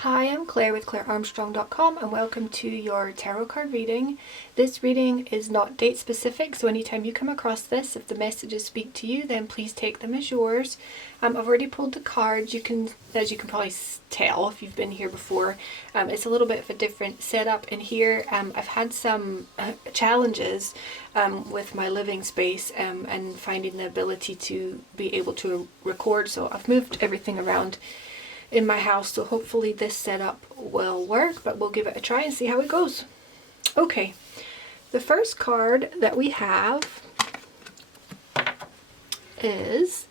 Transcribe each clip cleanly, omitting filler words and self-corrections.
Hi, I'm Claire with ClareArmstrong.com and welcome to your tarot card reading. This reading is not date specific, so anytime you come across this, if the messages speak to you, then please take them as yours. I've already pulled the cards. As you can probably tell if you've been here before, it's a little bit of a different setup in here. I've had some challenges with my living space and finding the ability to be able to record, so I've moved everything around in my house, so hopefully this setup will work, but we'll give it a try and see how it goes. Okay, the first card that we have is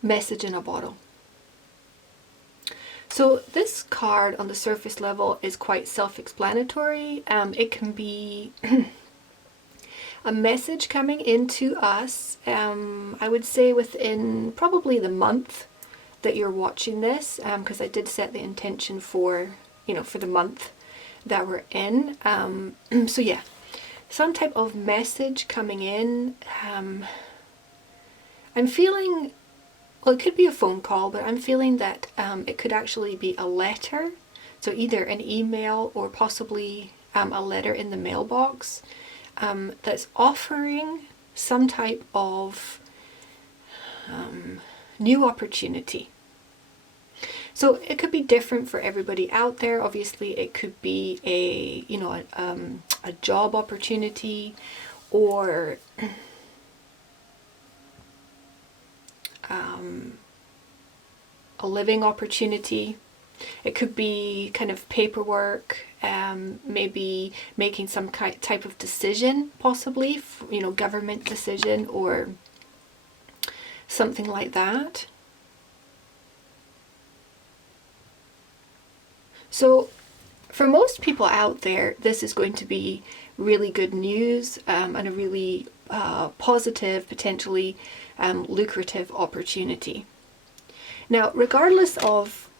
Message in a Bottle. So this card on the surface level is quite self-explanatory. It can be a message coming into us, I would say within probably the month that you're watching this, because I did set the intention for the month that we're in. So yeah, some type of message coming in. I'm feeling, well, it could be a phone call, but I'm feeling that it could actually be a letter. So either an email or possibly a letter in the mailbox that's offering some type of new opportunity. So it could be different for everybody out there. Obviously, it could be a job opportunity, or a living opportunity. It could be kind of paperwork, maybe making some type of decision, possibly, government decision or something like that. So for most people out there, this is going to be really good news and a really positive, potentially lucrative opportunity. Now, regardless of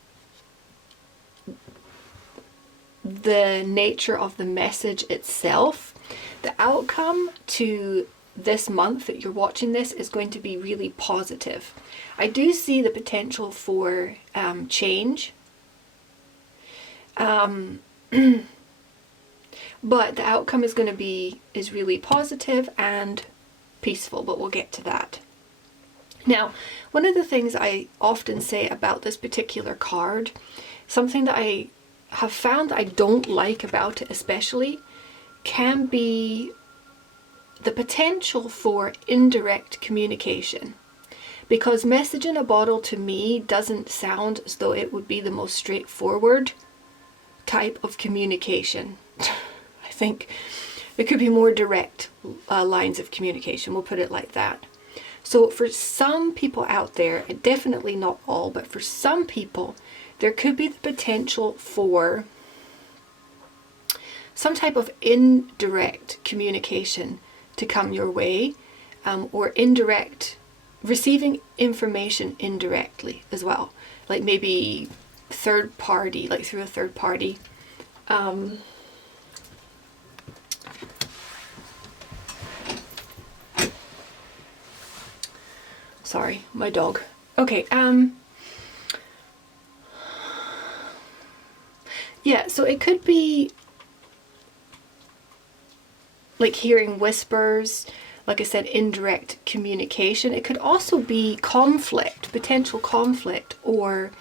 the nature of the message itself, the outcome to this month that you're watching this is going to be really positive. I do see the potential for change. But the outcome is really positive and peaceful, but we'll get to that. Now, one of the things I often say about this particular card, something that I have found that I don't like about it especially, can be the potential for indirect communication. Because message in a bottle to me doesn't sound as though it would be the most straightforward type of communication. I think there could be more direct lines of communication, we'll put it like that. So for some people out there, and definitely not all, but for some people, there could be the potential for some type of indirect communication to come your way, or receiving information indirectly as well, like maybe third party, like through a third party. Sorry, my dog. Okay, yeah, so it could be like hearing whispers, like I said, indirect communication. It could also be conflict, potential conflict, or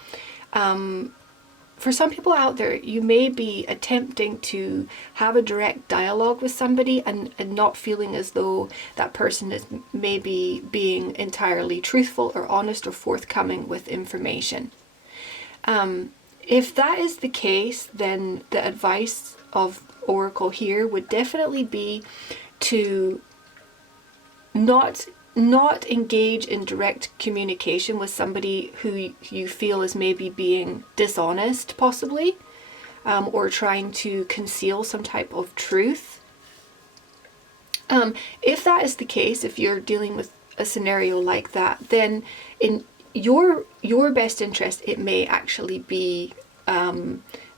for some people out there, you may be attempting to have a direct dialogue with somebody and not feeling as though that person is maybe being entirely truthful or honest or forthcoming with information. If that is the case, then the advice of Oracle here would definitely be to not engage in direct communication with somebody who you feel is maybe being dishonest, possibly, or trying to conceal some type of truth. If that is the case, if you're dealing with a scenario like that, then in your best interest, it may actually be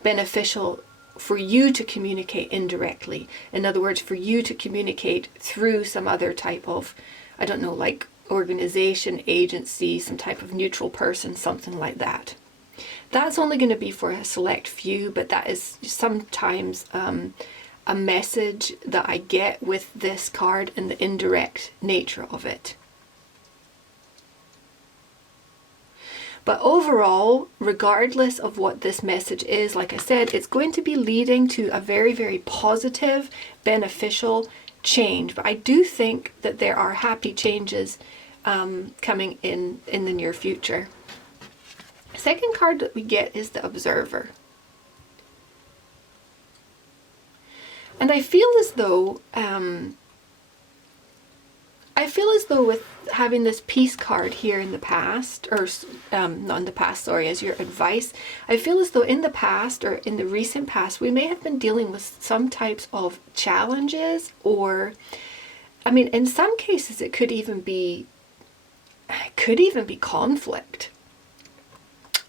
beneficial for you to communicate indirectly. In other words, for you to communicate through some other type of, I don't know, like organization, agency, some type of neutral person, something like that. That's only going to be for a select few, but that is sometimes a message that I get with this card and the indirect nature of it. But overall, regardless of what this message is, like I said, it's going to be leading to a very, very positive, beneficial change. But I do think that there are happy changes coming in the near future. Second card that we get is the Observer. And I feel as though with having this peace card here in the past, or not in the past, sorry, as your advice, I feel as though in the past or in the recent past, we may have been dealing with some types of challenges, or, I mean, in some cases it could even be conflict.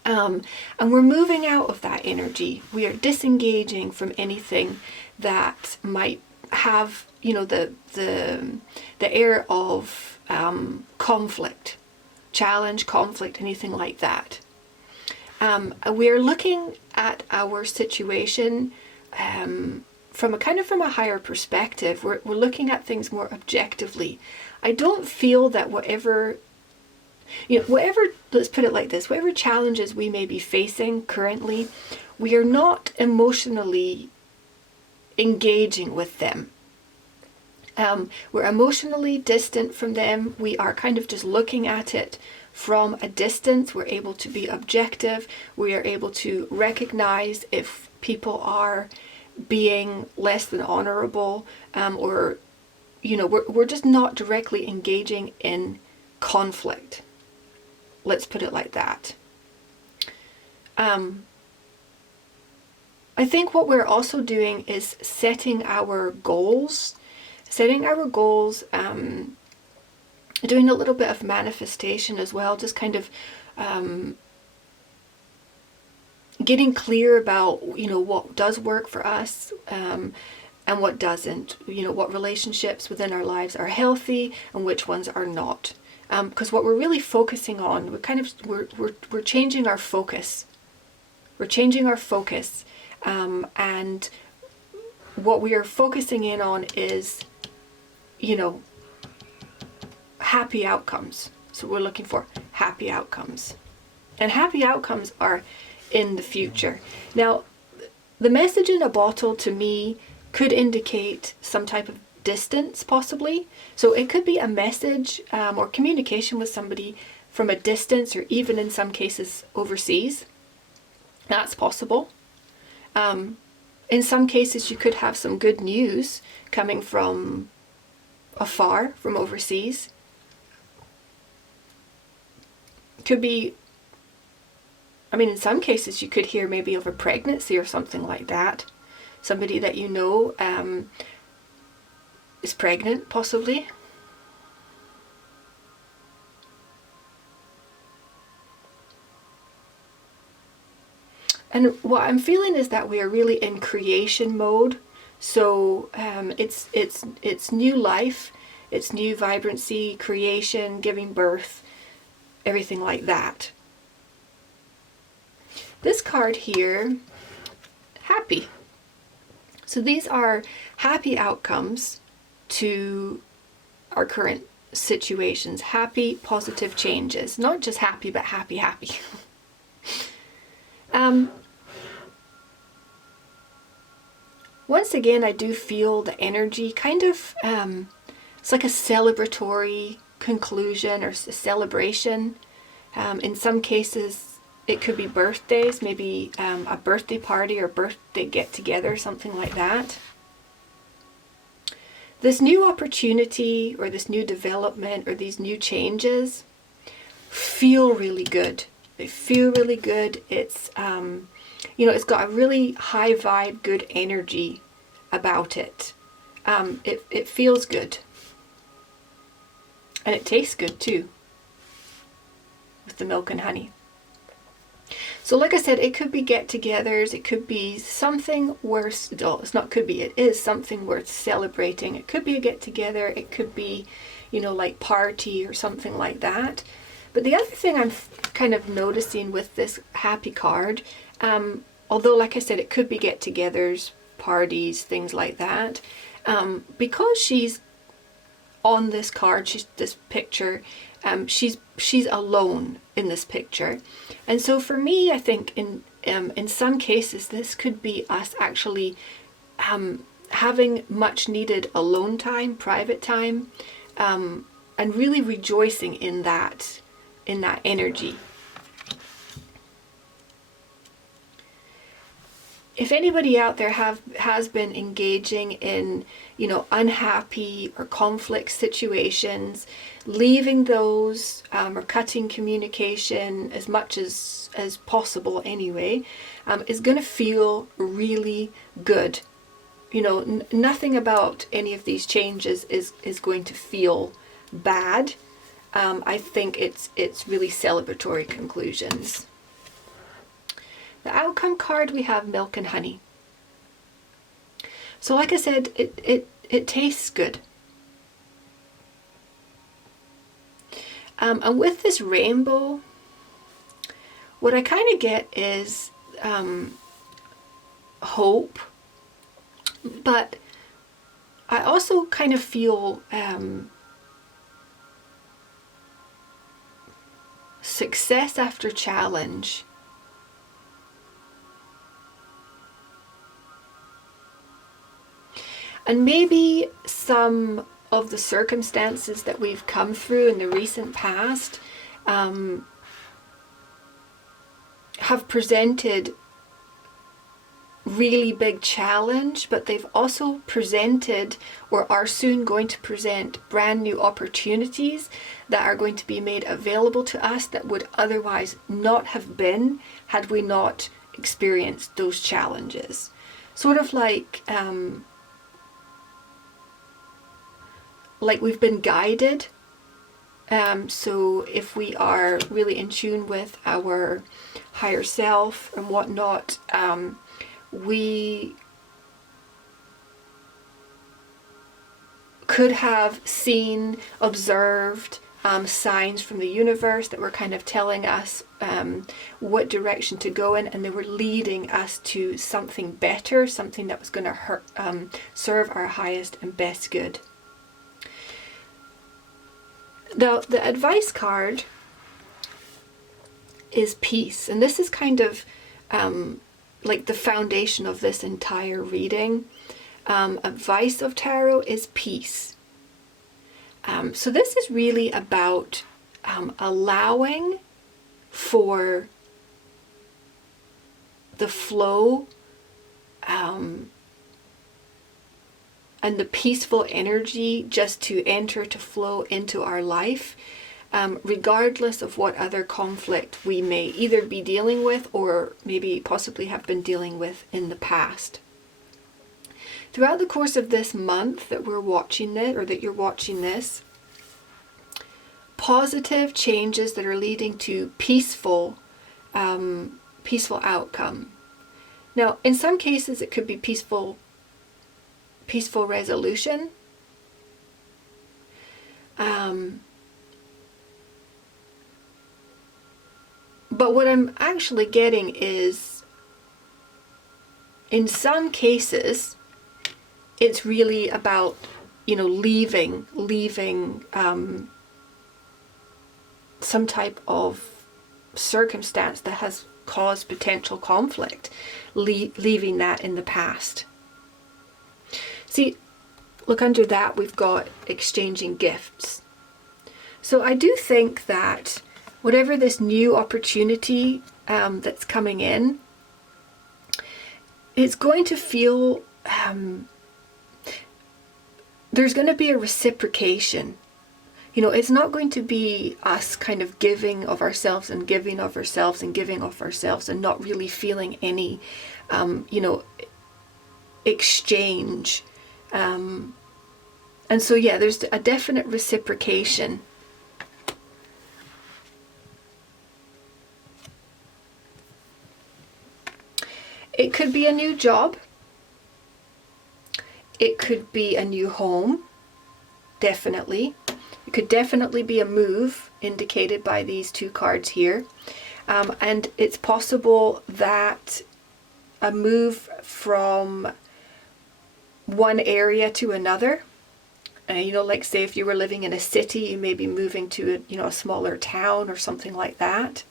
And we're moving out of that energy. We are disengaging from anything that might have, you know, the air of conflict, challenge, conflict, anything like that. We're looking at our situation from a higher perspective. We're looking at things more objectively. I don't feel that whatever, let's put it like this, whatever challenges we may be facing currently, we are not emotionally engaging with them. We're emotionally distant from them. We are kind of just looking at it from a distance. We're able to be objective. We are able to recognize if people are being less than honorable, or, we're just not directly engaging in conflict. Let's put it like that. I think what we're also doing is setting our goals, doing a little bit of manifestation as well, just kind of getting clear about, what does work for us and what doesn't, what relationships within our lives are healthy and which ones are not. Because what we're really focusing on, we're changing our focus. We're changing our focus, and what we are focusing in on is, happy outcomes. So we're looking for happy outcomes, and happy outcomes are in the future. Now, the message in a bottle to me could indicate some type of distance, possibly. So it could be a message or communication with somebody from a distance, or even in some cases overseas. That's possible. In some cases you could have some good news coming from afar, from overseas. Could be, in some cases you could hear maybe of a pregnancy or something like that. Somebody that you know is pregnant, possibly. And what I'm feeling is that we are really in creation mode. So it's new life, it's new vibrancy, creation, giving birth, everything like that. This card here, happy. So these are happy outcomes to our current situations, happy, positive changes. Not just happy, but happy, happy. Once again, I do feel the energy kind of, it's like a celebratory conclusion or a celebration. In some cases, it could be birthdays, maybe a birthday party or birthday get-together, something like that. This new opportunity or this new development or these new changes feel really good. They feel really good. It's, it's got a really high vibe, good energy about it. It feels good. And it tastes good too, with the milk and honey. So like I said, it could be get-togethers, it could be something worth, it is something worth celebrating. It could be a get-together, it could be, like party or something like that. But the other thing I'm kind of noticing with this happy card, although like I said, it could be get-togethers, parties, things like that, because she's on this card, this picture, she's alone in this picture. And so for me, I think in some cases, this could be us actually having much needed alone time, private time, and really rejoicing in that energy. If anybody out there has been engaging in, unhappy or conflict situations, leaving those or cutting communication as much as possible anyway, is going to feel really good. Nothing about any of these changes is going to feel bad. I think it's really celebratory conclusions. The outcome card, we have milk and honey. So like I said, it tastes good. And with this rainbow, what I kind of get is hope, but I also kind of feel success after challenge. And maybe some of the circumstances that we've come through in the recent past have presented really big challenge, but they've also presented or are soon going to present brand new opportunities that are going to be made available to us that would otherwise not have been had we not experienced those challenges. Sort of like we've been guided. So if we are really in tune with our higher self and whatnot, we could have seen, observed signs from the universe that were kind of telling us what direction to go in, and they were leading us to something better, something that was going to serve our highest and best good. Now, the advice card is peace, and this is kind of like the foundation of this entire reading. Advice of tarot is peace. So this is really about allowing for the flow and the peaceful energy just to enter, to flow into our life, regardless of what other conflict we may either be dealing with or maybe possibly have been dealing with in the past. Throughout the course of this month that we're watching it, or that you're watching this, positive changes that are leading to peaceful outcome. Now, in some cases, it could be peaceful resolution. But what I'm actually getting is, in some cases, it's really about, leaving some type of circumstance that has caused potential conflict, leaving that in the past. See, look, under that we've got exchanging gifts. So I do think that whatever this new opportunity that's coming in, it's going to feel, there's going to be a reciprocation. It's not going to be us kind of giving of ourselves and giving of ourselves and giving of ourselves and not really feeling any, exchange. And so, yeah, there's a definite reciprocation. It could be a new job. It could be a new home, definitely. It could definitely be a move indicated by these two cards here. And it's possible that a move from one area to another. You know, like say if you were living in a city, you may be moving to a smaller town or something like that.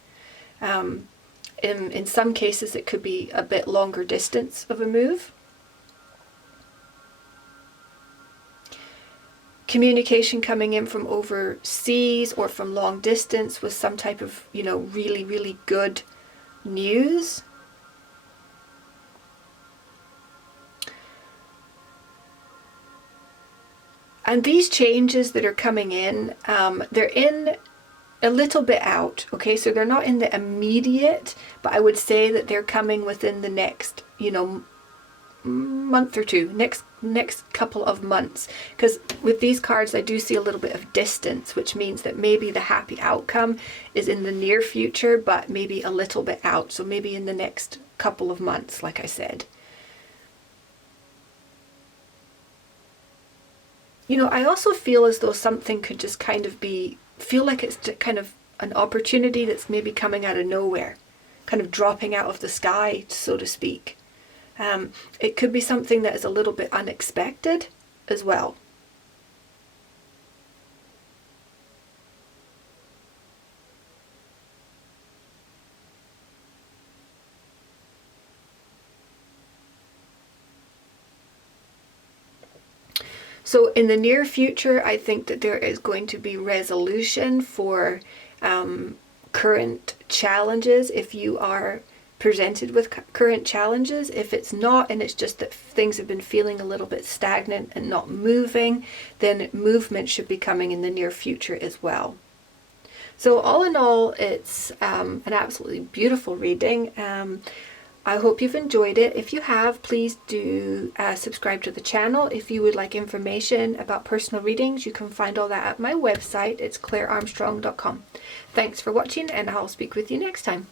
In some cases, it could be a bit longer distance of a move. Communication coming in from overseas or from long distance with some type of, really, really good news. And these changes that are coming in, they're in a little bit out, okay? So they're not in the immediate, but I would say that they're coming within the next, month or two, next couple of months. Because with these cards, I do see a little bit of distance, which means that maybe the happy outcome is in the near future, but maybe a little bit out. So maybe in the next couple of months, like I said. I also feel as though something could just kind of feel like it's kind of an opportunity that's maybe coming out of nowhere, kind of dropping out of the sky, so to speak. It could be something that is a little bit unexpected as well. So in the near future, I think that there is going to be resolution for current challenges if you are presented with current challenges. If it's not, and it's just that things have been feeling a little bit stagnant and not moving, then movement should be coming in the near future as well. So all in all, it's an absolutely beautiful reading. I hope you've enjoyed it. If you have, please do subscribe to the channel. If you would like information about personal readings, you can find all that at my website. It's clarearmstrong.com. Thanks for watching, and I'll speak with you next time.